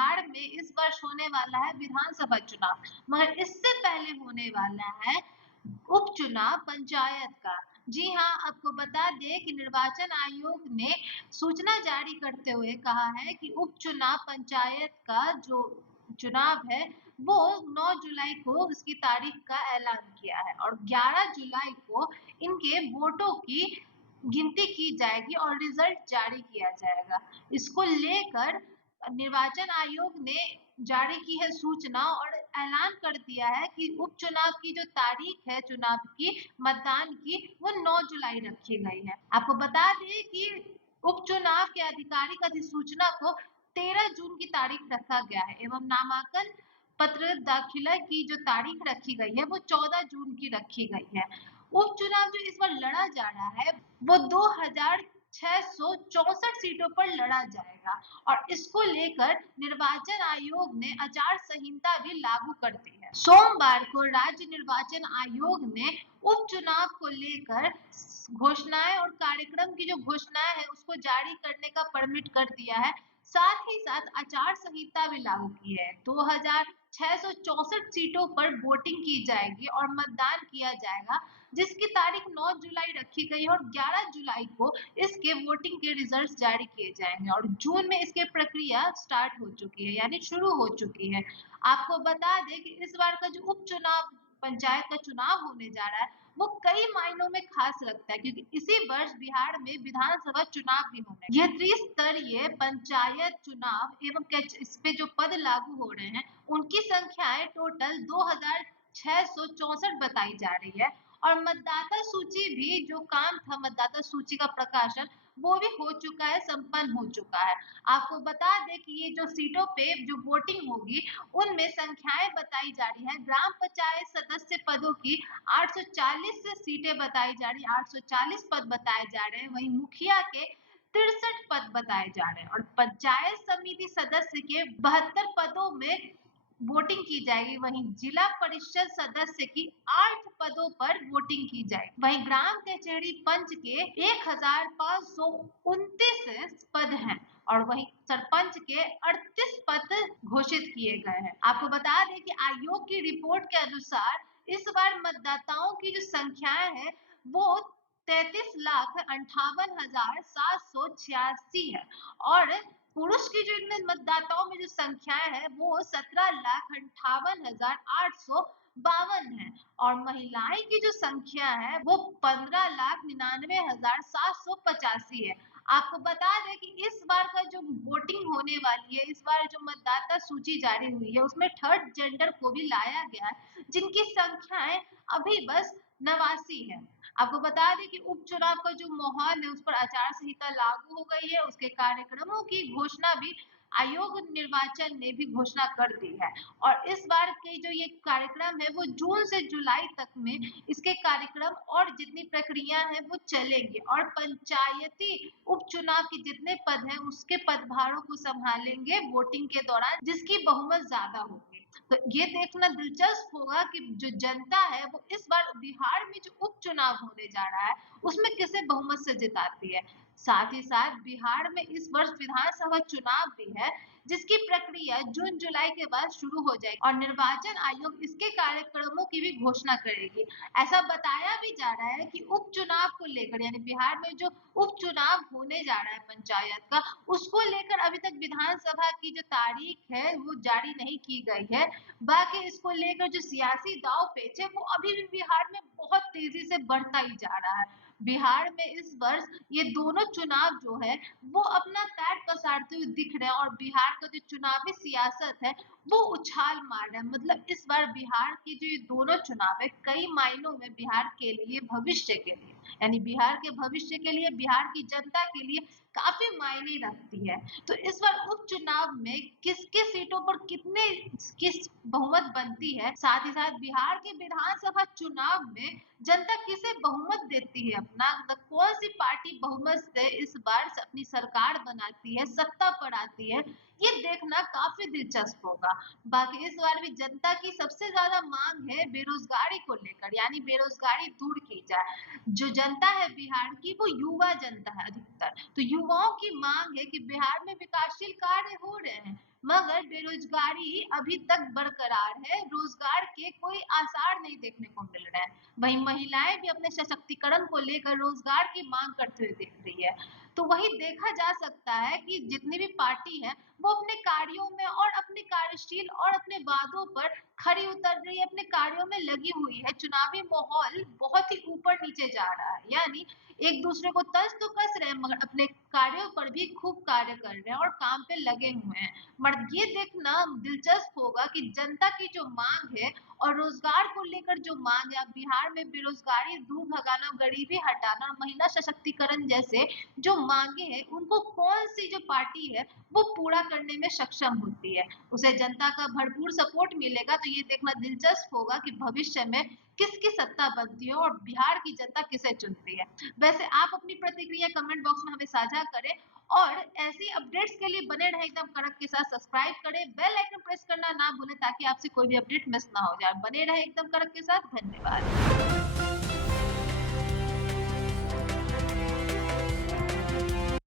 बिहार में इस वर्ष होने वाला है विधानसभा चुनाव, मगर इससे पहले होने वाला है उपचुनाव पंचायत का। जी हाँ, आपको बता दें कि निर्वाचन आयोग ने सूचना जारी करते हुए कहा है कि उपचुनाव पंचायत का जो चुनाव है वो 9 जुलाई को उसकी तारीख का ऐलान किया है और 11 जुलाई को इनके वोटों की गिनती की जाएगी और रिजल्ट जारी किया जाएगा। इसको लेकर निर्वाचन आयोग ने जारी की है सूचना और ऐलान कर दिया है कि उपचुनाव की जो तारीख है चुनाव की मतदान की वो 9 जुलाई रखी गई है। आपको बता दें कि उपचुनाव के आधिकारिक अधिसूचना को 13 जून की तारीख रखा गया है एवं नामांकन पत्र दाखिला की जो तारीख रखी गई है वो 14 जून की रखी गई है। उपचुनाव जो इस बार लड़ा जा रहा है वो 2664 सीटों पर लड़ा जाएगा और इसको लेकर निर्वाचन आयोग ने आचार संहिता भी लागू कर दी है। सोमवार को राज्य निर्वाचन आयोग ने उपचुनाव को लेकर घोषणाएं और कार्यक्रम की जो घोषणाएं है उसको जारी करने का परमिट कर दिया है। साथ ही साथ आचार संहिता भी लागू की है। 2664 सीटों पर वोटिंग की जाएगी और मतदान किया जाएगा, जिसकी तारीख 9 जुलाई रखी गई है और 11 जुलाई को इसके वोटिंग के रिजल्ट्स जारी किए जाएंगे और जून में इसकी प्रक्रिया स्टार्ट हो चुकी है यानी शुरू हो चुकी है। आपको बता दें कि इस बार का जो उपचुनाव पंचायत का चुनाव होने जा रहा है वो कई मायनों में खास लगता है क्योंकि इसी वर्ष बिहार में विधानसभा चुनाव भी होने यह त्रिस्तरीय पंचायत चुनाव एवं इस पे जो पद लागू हो रहे हैं उनकी संख्याएं टोटल 2664 बताई जा रही है और मतदाता सूची भी जो काम था मतदाता सूची का प्रकाशन वो भी हो चुका है, संपन्न हो चुका है। आपको बता दें कि ये जो सीटों पे जो वोटिंग होगी उनमें संख्याएं बताई जा रही है। ग्राम पंचायत सदस्य पदों की 840 सीटें बताई जा रही है, 840 पद बताए जा रहे हैं। वहीं मुखिया के 63 पद बताए जा रहे हैं और पंचायत समिति सदस्य के 72 पदों में वोटिंग की जाएगी। वहीं जिला परिषद सदस्य की 8 पदों पर वोटिंग की जाएगी। वहीं ग्राम कचहरी पंच के 1529 पद हैं और वहीं सरपंच के 38 पद घोषित किए गए हैं। आपको बता दें कि आयोग की रिपोर्ट के अनुसार इस बार मतदाताओं की जो संख्याएं है वो 33,58,786 है और पुरुष की जो इनमें मतदाताओं में जो संख्याएं है वो 17,58,852 है और महिलाएं की जो संख्या है वो 15,99,785 है। आपको बता दें कि इस बार का जो वोटिंग होने वाली है, इस बार जो मतदाता सूची जारी हुई है उसमें थर्ड जेंडर को भी लाया गया है जिनकी संख्याएं अभी बस 89 है। आपको बता दें कि उपचुनाव का जो माहौल है उस पर आचार संहिता लागू हो गई है। उसके कार्यक्रमों की घोषणा भी आयोग निर्वाचन ने भी घोषणा कर दी है और इस बार के जो ये कार्यक्रम है वो जून से जुलाई तक में इसके कार्यक्रम और जितनी प्रक्रिया है वो चलेंगी और पंचायती उपचुनाव के जितने पद हैं उसके पदभारों को संभालेंगे वोटिंग के दौरान जिसकी बहुमत ज्यादा होगी। तो ये देखना दिलचस्प होगा कि जो जनता है वो इस बार बिहार में जो उपचुनाव होने जा रहा है उसमें किसे बहुमत से जिताती है। साथ ही साथ बिहार में इस वर्ष विधानसभा चुनाव भी है जिसकी प्रक्रिया जून जुलाई के बाद शुरू हो जाएगी और निर्वाचन आयोग इसके कार्यक्रमों की भी घोषणा करेगी। ऐसा बताया भी जा रहा है कि उपचुनाव को लेकर यानी बिहार में जो उपचुनाव होने जा रहा है पंचायत का उसको लेकर अभी तक विधानसभा की जो तारीख है वो जारी नहीं की गई है। बाकी इसको लेकर जो सियासी दाव पेच है वो अभी भी बिहार में बहुत तेजी से बढ़ता ही जा रहा है। बिहार में इस वर्ष ये दोनों चुनाव जो है वो अपना पैर पसारते हुए दिख रहे हैं और बिहार का जो चुनावी सियासत है वो उछाल मार रहा है। मतलब इस बार बिहार की जो ये दोनों चुनाव है कई मायनों में बिहार के लिए भविष्य के लिए यानी बिहार के भविष्य के लिए बिहार की जनता के लिए काफी मायने रखती है। तो इस बार उपचुनाव में किसके सीटों पर किस बहुमत बनती है, साथ ही साथ बिहार के विधानसभा चुनाव में जनता किसे बहुमत देती है अपना मतलब कौन सी पार्टी बहुमत से इस बार अपनी सरकार बनाती है, सत्ता पर आती है, ये देखना काफ़ी दिलचस्प होगा। बाकी इस बार भी जनता की सबसे ज़्यादा माँग है बेरोज़गारी को लेकर, यानी बेरोज़गारी दूर की जाए। जो जनता है बिहार की वो युवा जनता है अधिकतर। तो युवाओं की माँग है कि बिहार में विकासशील कार्य हो रहे हैं, मगर बेरोज़गारी अभी तक बरकरार है, रोज़गार के कोई आसार नहीं देखने को मिल रहे हैं। वहीं महिलाएँ भी अपने सशक्तिकरण को लेकर रोज़गार की माँग करते हुए दिख रही है। तो वही देखा जा सकता है कि जितनी भी पार्टी है वो अपने कार्यों में और अपने कार्यशील और अपने वादों पर खरी उतर रही है, अपने कार्यों में लगी हुई है। चुनावी माहौल बहुत ही ऊपर-नीचे जा रहा है, यानी एक दूसरे को तंज तो कस रहे हैं मगर अपने कार्यों पर भी खूब कार्य कर रहे हैं और काम पे लगे हुए हैं। मगर ये देखना दिलचस्प होगा कि जनता की जो माँग है और रोज़गार को लेकर जो माँग है, अब बिहार में बेरोज़गारी दूर भगाना, गरीबी हटाना और महिला सशक्तिकरण जैसे जो माँगे हैं, उनको कौन-सी जो पार्टी है वो पूरा करने में सक्षम होती है। उसे जनता का भरपूर सपोर्ट मिलेगा तो ये देखना दिलचस्प होगा कि भविष्य में किसकी सत्ता बनती है और बिहार की जनता किसे चुनती है। वैसे आप अपनी प्रतिक्रिया कमेंट बॉक्स में हमें साझा करें और ऐसी अपडेट्स के लिए बने रहें एकदम कड़क के साथ सब्सक्राइब करें, बेल आइकन प्रेस करना ना भूलें ताकि आपसे कोई भी अपडेट मिस ना हो जाए। बने रहें एकदम कड़क के साथ। धन्यवाद।